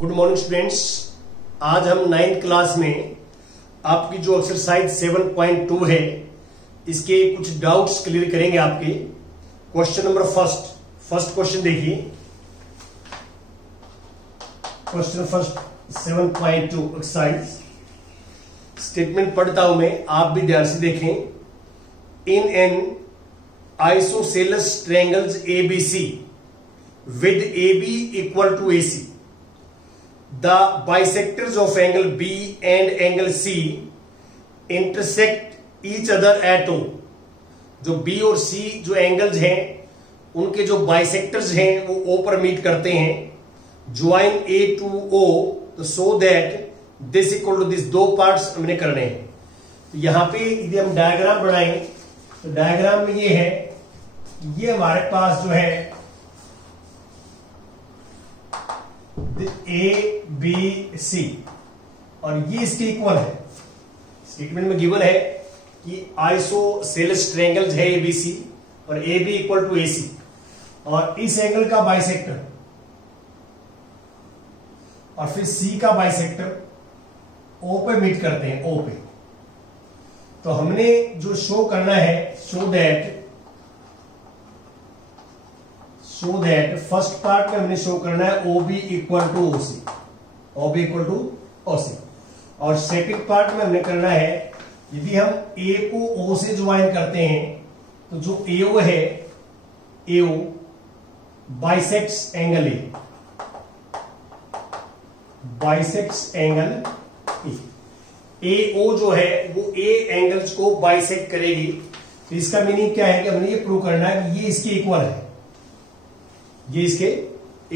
Good morning students. आज हम 9th class में आपकी जो एक्सरसाइज 7.2 है इसके कुछ डाउट्स क्लियर करेंगे आपके। क्वेश्चन नंबर फर्स्ट क्वेश्चन देखिए। क्वेश्चन फर्स्ट 7.2 एक्सरसाइज स्टेटमेंट पढ़ता हूं मैं, आप भी ध्यान से देखें। In an isosceles triangles ABC with AB equal to AC, the bisectors of angle B and angle C intersect each other at O। जो B और C जो एंगल्स हैं उनके जो बाइसेक्टर्स हैं वो O पर मीट करते हैं। ज्वाइन A to O तो so that this equal to this, दो पार्ट्स हमने करने हैं। तो यहां पे यदि हम डायग्राम बनाएं तो डायग्राम में ये है, ये हमारे पास जो है ABC और ये इसके इक्वल है। स्टेटमेंट में गिवन है कि आइसोसेलेस ट्रायंगल्स है ABC और AB इक्वल टू AC और इस एंगल का बाइसेक्टर और फिर C का बाइसेक्टर O पे मीट करते हैं, O पे। तो हमने जो शो करना है सो दैट फर्स्ट पार्ट में हमने शो करना है OB equal to OC, OB equal to OC। और सेकंड पार्ट में हमने करना है यदि हम A को O से ज्वाइन करते हैं तो जो AO है, AO bisects angle A, bisects angle E। AO जो है वो A एंगल्स को बाइसेक्ट करेगी। तो इसका मीनिंग क्या है कि हमने ये प्रूव करना है कि ये इसके इक्वल है, ये इसके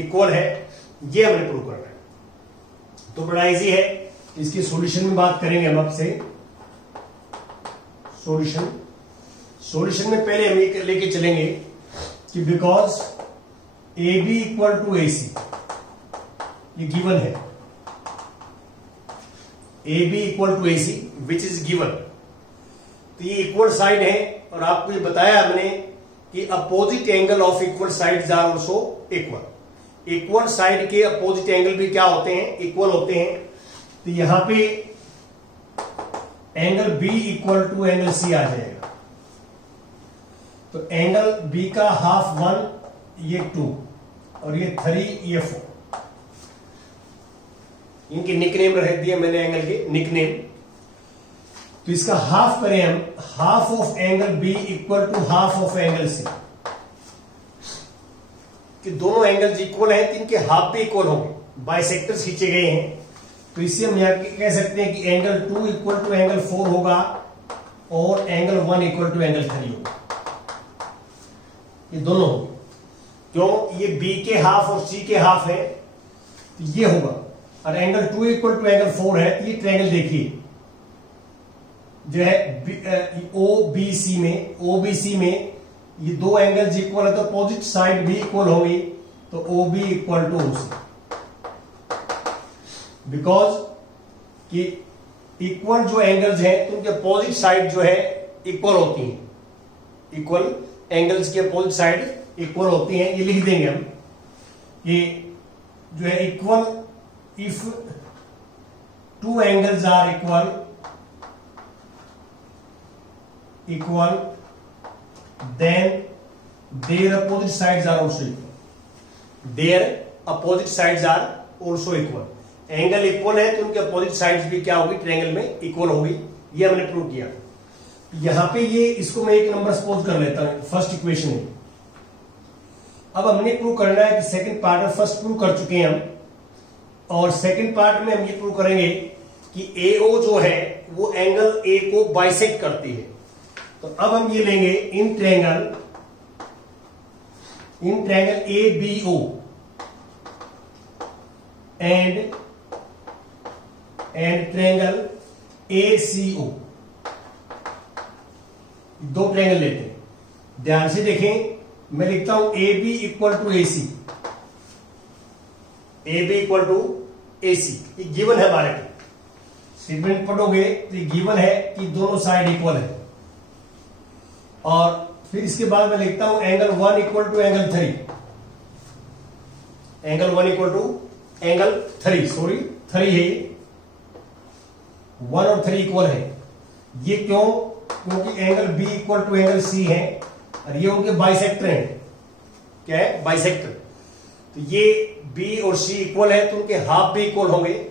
इक्वल है, ये हमने प्रूव करना है। तो बड़ा इजी है। इसके सॉल्यूशन में बात करेंगे हम आपसे। सॉल्यूशन में पहले हम ये लेके चलेंगे कि because AB equal to AC, ये गिवन है। AB equal to AC which is given. तो ये इक्वल साइड है और आपको ये बताया हमने कि opposite angle of equal sides are also equal. Equal side के अपोजिट एंगल भी क्या होते हैं, इक्वल होते हैं। तो यहां पे angle B equal to angle C आ जाएगा। तो एंगल B का हाफ 1, ये 2 और ये 3, ये 4। इनके निकनेम रख दिए मैंने, एंगल के निकनेम। तो इसका हाफ करें हम, half of angle B equal to half of angle C। कि दोनों एंगल्स इक्वल हैं तो इनके हाफ भी इक्वल होंगे, बाइसेक्टर्स खींचे गए हैं। तो इससे हम यहां कह सकते हैं कि एंगल 2 इक्वल टू एंगल 4 होगा और एंगल 1 इक्वल टू एंगल 3 होगा। ये दोनों होंगे। क्यों? ये B के हाफ और C के हाफ है तो ये होगा। और एंगल 2 इक्वल टू एंगल 4 है तो ये ट्रायंगल देखिए जो है OBC में ये दो एंगल्स इक्वल है तो अपोजिट साइड भी इक्वल होगी। तो OB equal to OC, because कि इक्वल जो एंगल्स हैं तो उनके अपोजिट साइड जो है इक्वल होती हैं। इक्वल एंगल्स के अपोजिट साइड इक्वल होती हैं। ये लिख देंगे हम कि जो है equal, if two angles are equal then their opposite sides are also equal। their opposite sides are also equal। Angle equal है तो उनके अपोजिट साइड्स भी क्या होगी, ट्रायंगल में इक्वल होगी। ये हमने प्रूव किया। यहां पे ये इसको मैं एक नंबर सपोज कर लेता हूं, फर्स्ट इक्वेशन है। अब हमने प्रूव करना है कि सेकंड पार्ट में फर्स्ट प्रूव कर चुके हैं हम, और सेकंड पार्ट में हम ये प्रूव करेंगे कि AO जो है वो एंगल A को बाइसेक्ट करती है। तो अब हम ये लेंगे in triangle ABO and triangle ACO। दो ट्रायंगल लेते हैं, ध्यान से देखें। मैं लिखता हूं AB equal to AC, AB equal to AC। ये गिवन है हमारे को। स्टेटमेंट पढ़ोगे तो ये गिवन है कि दोनों साइड इक्वल है। और फिर इसके बाद मैं लिखता हूं angle 1 equal to angle 3, angle 1 equal to angle 3 है ये, 1 और 3 इक्वल है। ये क्यों? क्योंकि angle B equal to angle C है और ये उनके बाइसेक्टर हैं। क्या है? बाइसेक्टर। तो ये बी और सी इक्वल है तो उनके हाफ भी इक्वल होंगे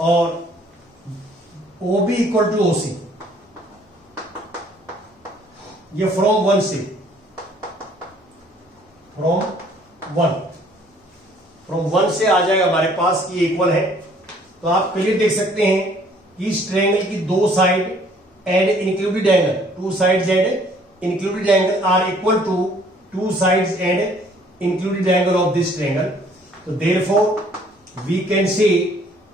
और O B equal to O C. ये फ्रॉम वन से आ जाएगा हमारे पास कि इक्वल है। तो आप क्लियर देख सकते हैं कि इस ट्रायंगल की दो side and included angle, two sides and included angle are equal to two sides and included angle of this triangle. तो therefore we can say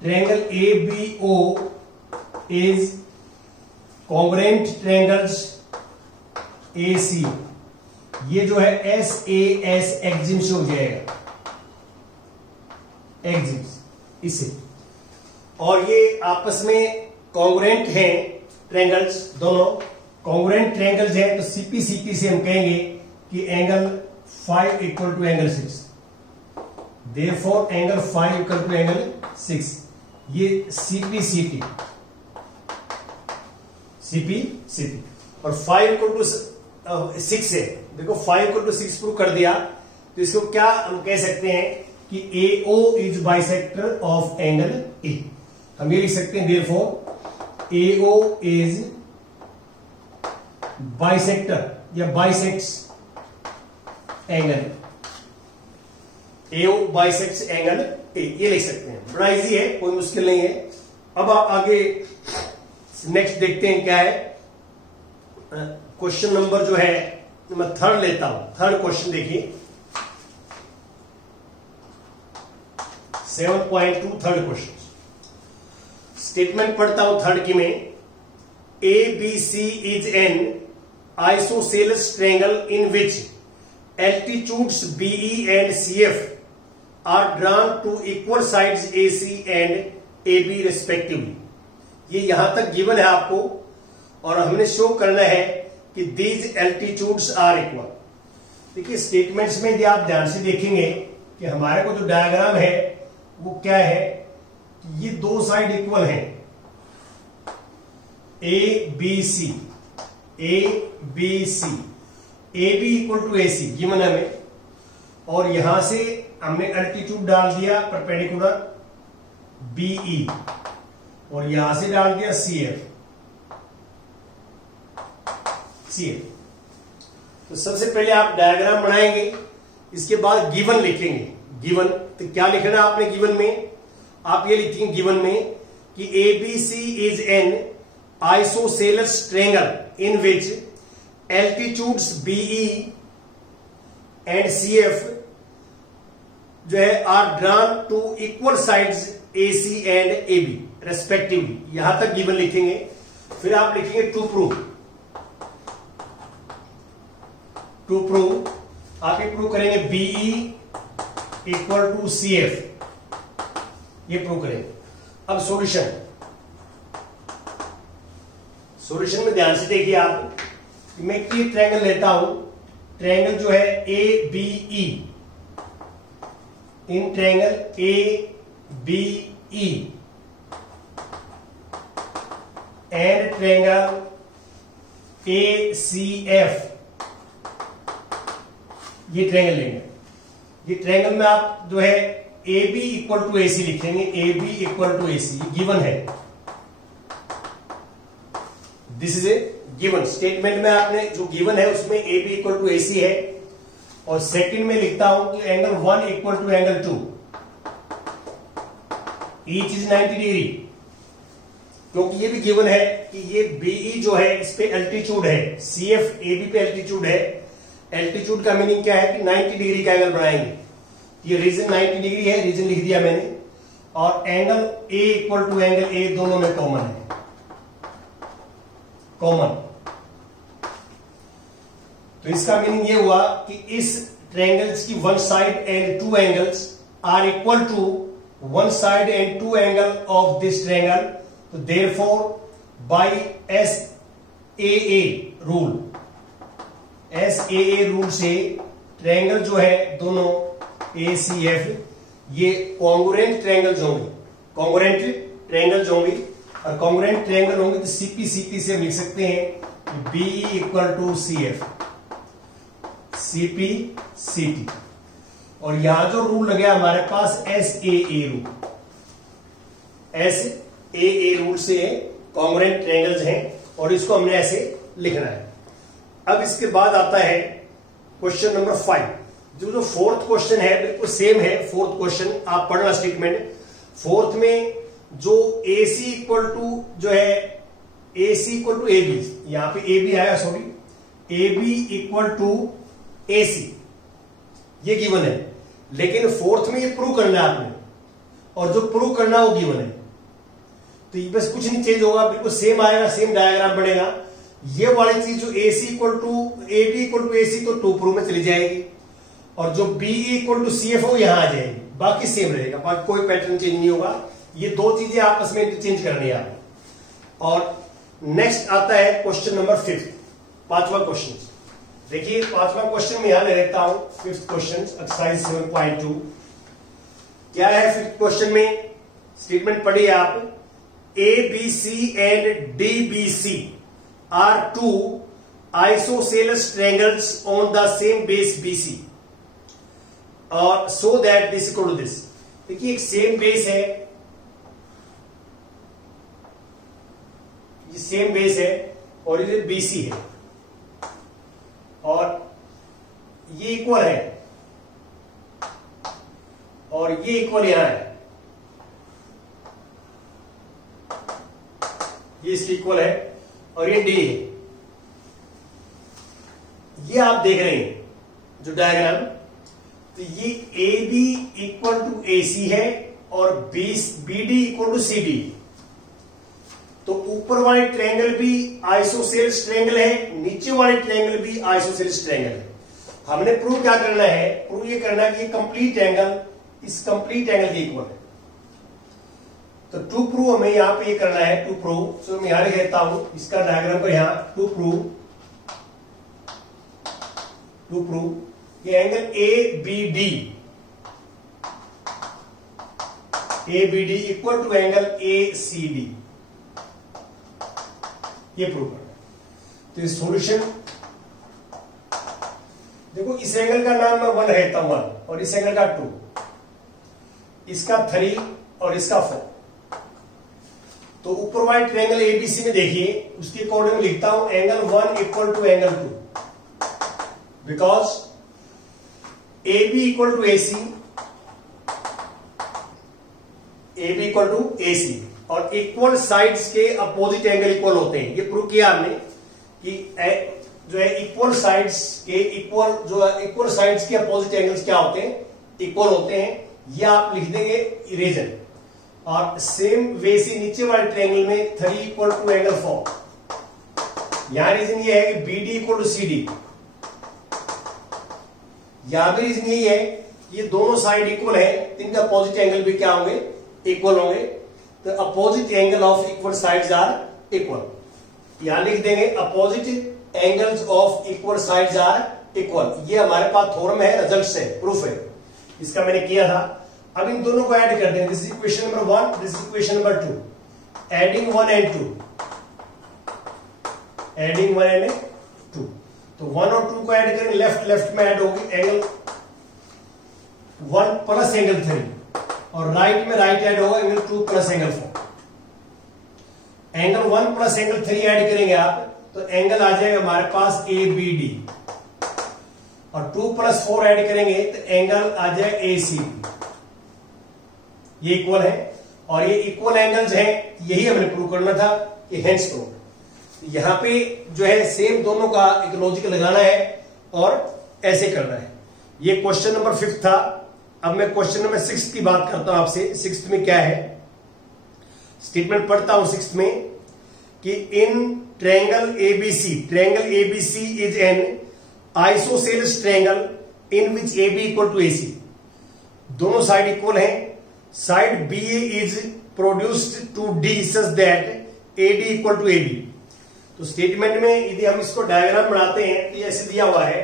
triangle ABO is congruent triangles AC। ये जो है SAS Exim से हो जाएगा, axioms इसे, और ये आपस में कॉन्ग्रुएंट हैं ट्रायंगल्स, दोनों कॉन्ग्रुएंट ट्रायंगल्स हैं। तो CP से हम कहेंगे कि angle 5 equal to angle 6, therefore angle 5 equal to angle 6। ये CP और 5 इक्वल टू 6 है। देखो 5 इक्वल टू 6 प्रूव कर दिया तो इसको क्या हम कह सकते हैं कि AO is bisector of angle A। हम ये लिख सकते हैं देयरफॉर AO इज बाइसेक्टर या bisects angle, AO bisects angle A। ये लिख सकते हैं, बड़ा इजी है, कोई मुश्किल नहीं है। अब आप आगे नेक्स्ट देखते हैं क्या है। क्वेश्चन नंबर जो है मैं थर्ड लेता हूं। थर्ड क्वेश्चन देखिए 7.2 थर्ड क्वेश्चन। स्टेटमेंट पढ़ता हूं थर्ड की में। ABC is an isosceles triangle in which altitudes BE and CF are drawn to equal sides AC and AB respectively. ये यहां तक गिवन है आपको और हमने शो करना है कि दीज एल्टीट्यूड्स आर इक्वल। देखिए स्टेटमेंट्स में यदि आप ध्यान से देखेंगे कि हमारे को जो डायग्राम है वो क्या है कि ये दो साइड इक्वल हैं, ABC AB equal to AC given है हमें, और यहां से हमने एल्टीट्यूड डाल दिया परपेंडिकुलर BE और यहां से डाल दिया CF। तो सबसे पहले आप डायग्राम बनाएंगे, इसके बाद गिवन लिखेंगे। गिवन तो क्या लिखना है आपने गिवन में? आप ये लिखेंगे गिवन में कि ABC is an isosceles triangle in which altitudes BE and CF जो है are drawn to equal sides AC and AB respectively. यहां तक गिवन लिखेंगे। फिर आप लिखेंगे टू प्रूव आप ये प्रूव करेंगे BE इक्वल टू CF, ये प्रूव करेंगे। अब सॉल्यूशन में ध्यान से देखिए आप, मैं एक ट्रायंगल लेता हूं। ट्रायंगल जो है ABE, in triangle ABE and triangle ACF, ये ट्रायंगल लेंगे। ये ट्रायंगल में आप जो है AB इक्वल टू AC लिखेंगे, AB equal to AC given है। This is a given. Statement में आपने जो गिवन है उसमें AB इक्वल टू AC है, और सेकंड में लिखता हूं कि angle 1 equal to angle 2, each is 90 degree, क्योंकि ये भी गिवन है कि ये BE जो है इस पे एल्टीट्यूड है, CF AB पे एल्टीट्यूड है। एल्टीट्यूड का मीनिंग क्या है कि 90 डिग्री का एंगल बनाएंगे। ये रीजन 90 डिग्री है, रीजन लिख दिया मैंने, और angle A equal to angle A दोनों में कॉमन है, कॉमन। तो इसका मीनिंग ये हुआ कि इस ट्रायंगल्स की one side and two angles are equal to one side and two angle of this triangle. तो देयरफॉर बाय SAA रूल से ट्रायंगल जो है दोनों ACF ये कॉन्ग्रुएंट ट्रायंगल्स होंगे, कॉन्ग्रुएंट ट्रायंगल्स होंगे, और कॉन्ग्रुएंट ट्रायंगल होंगे तो सीपी सीपी से हम लिख सकते हैं B equal to C F, CP CT. और यहां जो रूल लगे हमारे पास S A rule, S A rule से कॉन्ग्रुएंट ट्रायंगल्स हैं और इसको हमने ऐसे लिखना है। अब इसके बाद आता है क्वेश्चन नंबर 5, जो फोर्थ क्वेश्चन है बिल्कुल सेम है। फोर्थ क्वेश्चन आप पढ़ना स्टेटमेंट। फोर्थ में जो ए सी इक्वल टू जो है A C equal to A B, यहां पे ए बी आया, sorry, A B equal to A C, ये गिवन है। लेकिन फोर्थ में ये प्रूव करना है आपने, और जो प्रूव करना है वो गिवन है, तो ये बस कुछ नहीं चेंज होगा, बिल्कुल सेम आएगा, सेम डायग्राम बनेगा। ये वाली चीज जो A C equal to A B equal to A C तो टू प्रूव में चली जाएगी, और जो B equal to C F हो यहां आ जाएगी, बाकी सेम रहेगा, बाकी कोई पैटर्न चेंज नहीं होगा। ये दो चीजें आपस में इंटरचेंज करनी है आपको। और नेक्स्ट आता है क्वेश्चन नंबर 5, पांचवा क्वेश्चन। देखिए पांचवा क्वेश्चन में यहां ले लेता हूं, 5th क्वेश्चन एक्सरसाइज 7.2। क्या है 5th क्वेश्चन में? स्टेटमेंट पढ़िए आप। A B C and D B C are two isosceles triangles on the same base B C, और so that this equal to this. देखिए एक सेम बेस है, ये सेम बेस है और ये बीसी है, और ये इक्वल है, और ये इक्वल यहां है, ये इसकी इक्वल है, और ये डी है। ये आप देख रहे हैं जो डायग्राम, तो ये A B equal to A C है और B D equal to C D. तो ऊपर वाले ट्रायंगल भी आइसोसेलेस ट्रायंगल है, नीचे वाले ट्रायंगल भी आइसोसेलेस ट्रायंगल है। हमने प्रूव क्या करना है? प्रूव ये करना है कि ये कंप्लीट एंगल इस कंप्लीट एंगल के इक्वल है। तो टू प्रूव हमें यहां पे ये करना है, टू प्रूव। सो मैं यहां लिख देता हूं इसका डायग्राम पर, यहां टू प्रूव ये angle A B D equal to angle A C D, ये प्रूव करना है। तो इस सॉल्यूशन देखो, इस एंगल का नाम मैं 1 रहता हूं 1, और इस एंगल का 2, इसका 3 और इसका 4। तो ऊपर वाले ट्रायंगल एबीसी में देखिए, उसके अकॉर्डिंग लिखता हूं angle 1 equal to angle 2, because A B equal to A C, A B equal to A C, और इक्वल साइड्स के अपोजिट एंगल इक्वल होते हैं। ये प्रूव किया हमने कि जो है इक्वल साइड्स के इक्वल साइड्स के अपोजिट एंगल्स क्या होते हैं? इक्वल होते हैं। ये आप लिख देंगे रीजन। और सेम वे से नीचे वाले ट्रायंगल में 3 इक्वल टू एंगल 4, यहां रीजन ये है कि B D equal to C D, यहां भी रीजन यही है, ये दोनों साइड इक्वल है, इनका अपोजिट एंगल भी क्या होंगे? इक्वल होंगे। तो opposite angle of equal sides are equal, यहां लिख देंगे opposite angles of equal sides are equal. ये हमारे पास थ्योरम है, रिजल्ट से प्रूफ है, इसका मैंने किया था। अब इन दोनों को ऐड कर देंगे, this is equation number 1, this is equation number 2, adding 1 and 2, adding 1 and 2। तो 1 और 2 को ऐड करेंगे, लेफ्ट में ऐड होगी एंगल 1 प्लस एंगल 3, और राइट में राइट ऐड होगा angle 2 plus angle 4। Angle 1 plus angle 3 add करेंगे आप, तो एंगल आ जाएगा हमारे पास ए बी डी, और 2 प्लस 4 ऐड करेंगे तो एंगल आ जाएगा ए सी डी। ये इक्वल है, और ये इक्वल एंगल्स हैं, यही हमने प्रूव करना था, कि हेंस प्रूव। यहां पे जो है सेम दोनों का एक लॉजिक लगाना है और ऐसे करना है। ये क्वेश्चन नंबर 5 था। अब मैं क्वेश्चन नंबर 6 की बात करता हूं आपसे। 6 में क्या है? स्टेटमेंट पढ़ता हूं 6 में कि in triangle ABC is an isosceles triangle in which A B equal to A C. दोनों साइड इक्वल हैं। Side B is produced to D such that A D equal to A B. तो statement में यदि हम इसको diagram बनाते हैं तो ये ऐसे दिया हुआ है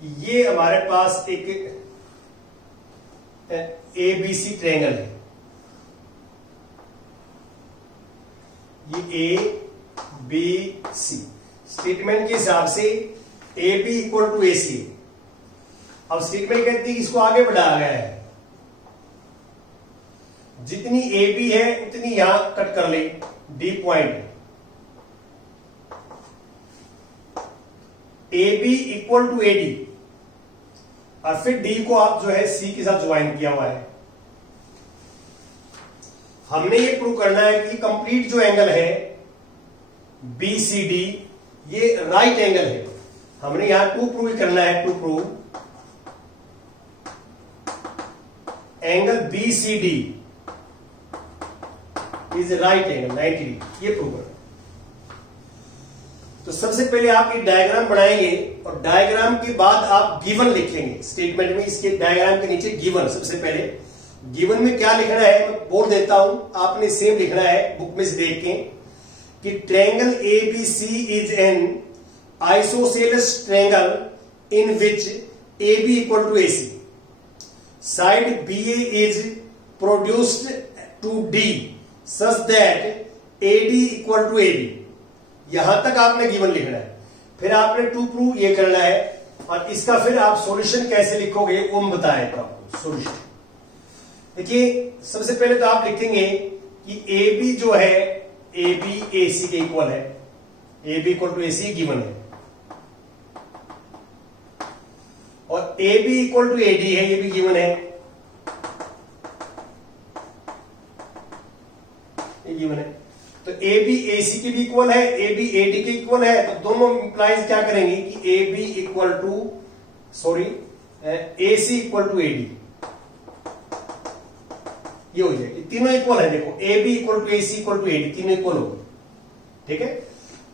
कि ये हमारे पास एक ABC ट्रायंगल है, ये ABC स्टेटमेंट के हिसाब से AB इक्वल टू AC है। अब स्टेटमेंट कहती है कि इसको आगे बढ़ाया गया है, जितनी AB है उतनी यहां कट कर ले, D point AB equal to AD, और फिर D को आप जो है C के साथ ज्वाइन किया हुआ है। हमने ये प्रूव करना है कि कंप्लीट जो एंगल है BCD ये राइट एंगल है। हमने यहां टू प्रूव करना है, to prove angle BCD is right angle 90 degree, ये प्रूव करना। तो सबसे पहले आप ये डायग्राम बनाएंगे और डायग्राम के बाद आप गिवन लिखेंगे स्टेटमेंट में। इसके डायग्राम के नीचे गिवन, सबसे पहले गिवन में क्या लिखना है मैं बोल देता हूं, आपने सेम लिखना है बुक में से देख के कि triangle ABC is an isosceles triangle in which AB equal to AC, side BA is produced to D such that AD equal to AB। यहां तक आपने गिवन लिखना है, फिर आपने टू प्रूव ये करना है, और इसका फिर आप सॉल्यूशन कैसे लिखोगे वो मैं बताया था आपको। सॉल्यूशन देखिए, सबसे पहले तो आप लिखेंगे कि AB जो है AB AC के इक्वल है, AB equal to AC given है, और AB इक्वल टू AD है, ये भी गिवन है, ये गिवन है। तो AB AC के भी इक्वल है, AB AD के इक्वल है, तो दोनों इंप्लाइज क्या करेंगे कि AB equal to AC equal to AD, ये हो जाएगी। तीनों इक्वल है, देखो AB equal to AC equal to AD, तीनों इक्वल होगी। ठीक है,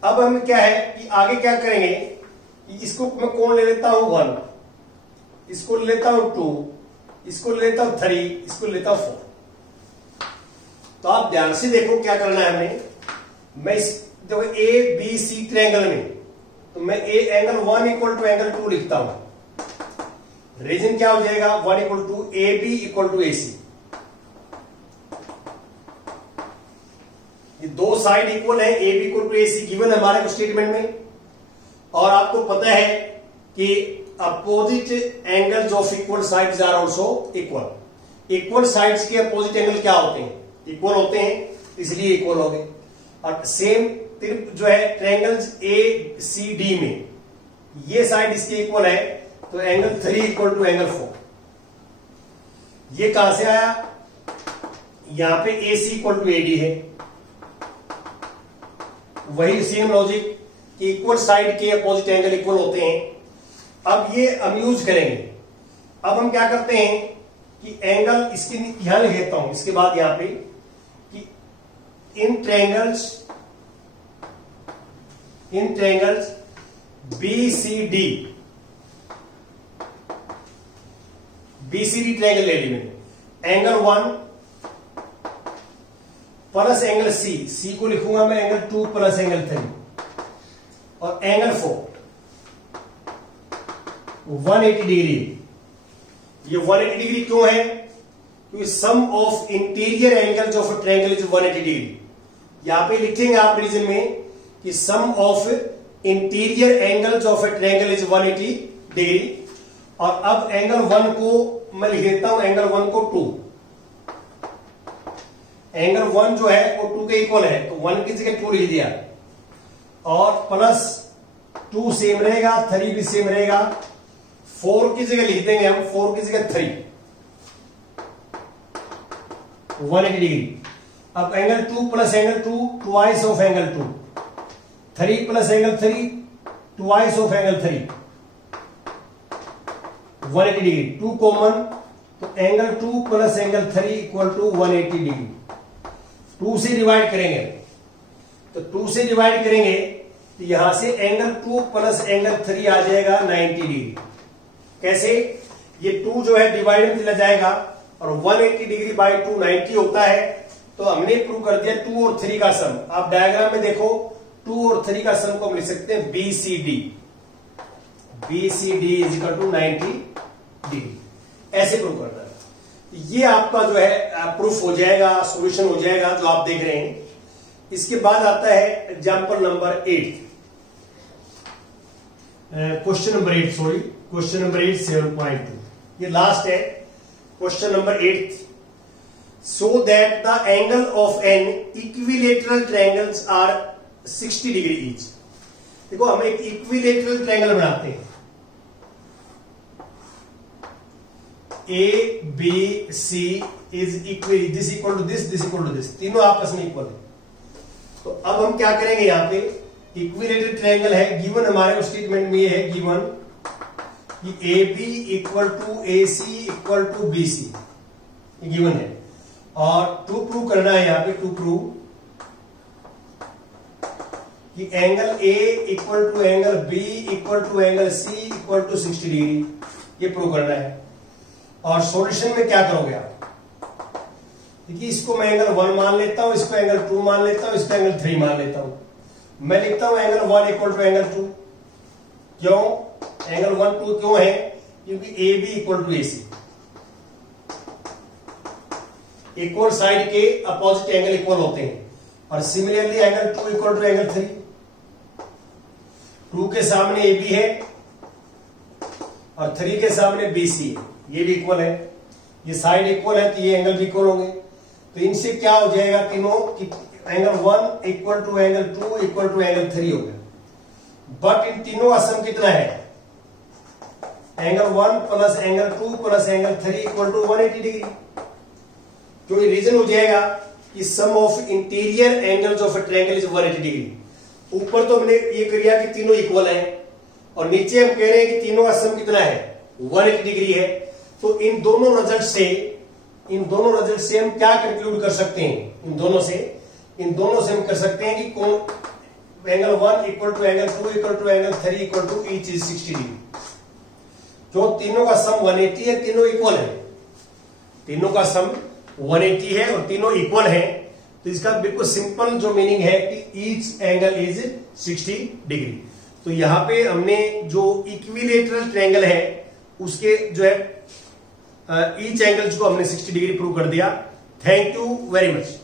अब हम क्या है कि आगे क्या करेंगे कि इसको मैं कौन ले लेता हूं 1, इसको ले लेता हूं 2, इसको ले लेता हूं 3, इसको ले लेता हूं 4। तो आप ध्यान से देखो क्या करना है हमें। मैं इस देखो ABC ट्रायंगल में, तो मैं एंगल 1 इक्वल टू एंगल 2 लिखता हूं। रीजन क्या हो जाएगा 1 equal to AB equal to AC, ये दो साइड इक्वल है, AB equal to AC given है हमारे स्टेटमेंट में। और आपको पता है कि opposite angles of equal sides are also equal. Equal sides के अपोजिट एंगल क्या होते हैं, इक्वल होते हैं, इसलिए इक्वल हो गए। और सेम जो है ट्रायंगल्स ACD में ये साइड इसके इक्वल है, तो एंगल 3 इक्वल टू एंगल 4। ये कहां से आया, यहां पे AC इक्वल टू AD है, वही सेम लॉजिक कि इक्वल साइड के अपोजिट एंगल इक्वल होते हैं। अब ये हम यूज करेंगे। अब हम क्या करते हैं कि एंगल इसके यहां लिख देता हूं, इसके बाद यहां पे कि इन ट्रायंगल्स BCD ट्रायंगल ले ली मैंने, एंगल 1 प्लस एंगल C को लिखूंगा मैं एंगल 2 प्लस एंगल 3, और एंगल 4 180 डिग्री। ये 180 डिग्री क्यों है, क्योंकि sum of interior angles of a triangle is 180 degree. यहां पे लिखेंगे आप रीजन में कि sum of interior angles of a triangle is 180 degree. और अब एंगल 1 को मैं लिख देता हूं, एंगल 1 को 2, एंगल 1 जो है वो 2 के इक्वल है, तो 1 की जगह 2 लिख दिया, और प्लस 2 सेम रहेगा, 3 भी सेम रहेगा, 4 की जगह लिख देंगे हम, 4 की जगह 3, 180 डिग्री। अब angle 2 plus angle 2 twice of angle 2, 3 plus angle 3 twice of angle 3, 180 degree. 2 common, तो angle 2 plus angle 3 equal to 180 degree. 2 से डिवाइड करेंगे, तो 2 से डिवाइड करेंगे तो यहां से एंगल 2 प्लस एंगल 3 आ जाएगा 90 डिग्री। कैसे, ये 2 जो है डिवाइड में चला जाएगा, और 180 डिग्री बाई 2 90 होता है। तो हमने प्रूव कर दिया 2 और 3 का सम। आप डायग्राम में देखो 2 और 3 का सम को हम लिख सकते हैं BCD is equal to 90 degree. ऐसे प्रूव करना है। ये आपका जो है प्रूफ हो जाएगा, सॉल्यूशन हो जाएगा जो आप देख रहे हैं। इसके बाद आता है example number 8, question number 8, sorry question number 8 7.2, ये लास्ट है। Question number 8, so that the angle of an equilateral triangles are 60 degree each। देखो हम एक इक्विलेटरल ट्रायंगल बनाते हैं, A B C is equal, this equal to this, this equal to this, तीनों आपस में इक्वल है। तो अब हम क्या करेंगे, यहां पे इक्विलेटरल ट्रायंगल है, गिवन हमारे स्टेटमेंट में ये है गिवन कि A B equal to A C equal to B C, given है। और टू प्रूव करना है यहां पे, टू प्रूव कि angle A equal to angle B equal to angle C equal to 60 degree, ये प्रूव करना है। और सॉल्यूशन में क्या करोगे आप, देखिए इसको मैं एंगल 1 मान लेता हूं, इसको एंगल 2 मान लेता हूं, इसको एंगल 3 मान लेता हूं। मैं लिखता हूं एंगल 1 इक्वल टू एंगल 2, क्यों एंगल 1 2 क्यों है, क्योंकि A B equal to A C, equal side के अपोजिट एंगल इक्वल होते हैं। और similarly angle 2 equal to angle 3, 2 के सामने ए बी है और 3 के सामने बी सी है, ये भी इक्वल है, ये साइड इक्वल है तो ये एंगल भी इक्वल होंगे। तो इनसे क्या हो जाएगा तीनों कि angle 1 equal to angle 2 equal to angle 3 हो गया। बट इन तीनों का सम कितना है, angle 1 plus angle 2 plus angle 3 equal to 180 degree. तो ये रीजन हो जाएगा कि sum of interior angles of a triangle is 180 degree. ऊपर तो हमने ये किया कि तीनों इक्वल हैं और नीचे हम कह रहे हैं कि तीनों का सम कितना है, 180 डिग्री है। तो इन दोनों रिजल्ट से हम क्या कंक्लूड कर सकते हैं, इन दोनों से हम कर सकते हैं कि कौन angle 1 equal to angle 2 equal to angle 3 equal to each is 60 degree. जो तीनों का सम 180 है, तीनों इक्वल है, तीनों का सम 180 है और तीनों इक्वल है। तो इसका बिल्कुल सिंपल जो मीनिंग है कि ईच एंगल इज 60 डिग्री। तो यहां पे हमने जो इक्विलेटरल ट्रायंगल है उसके जो है ईच एंगल्स को हमने 60 डिग्री प्रूव कर दिया। Thank you very much.